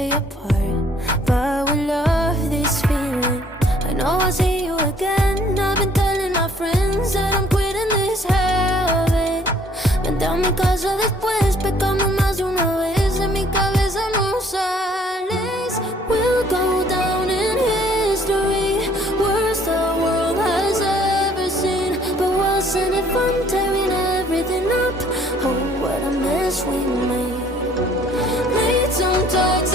apart, but we love this feeling. I know I'll see you again. I've been telling my friends that I'm quitting this habit. Vente a mi casa después, pecamos más de una vez. En mi cabeza no sales. We'll go down in history, worst the world has ever seen. But wasn't it fun tearing everything up? Oh, what a mess we made. Made some talks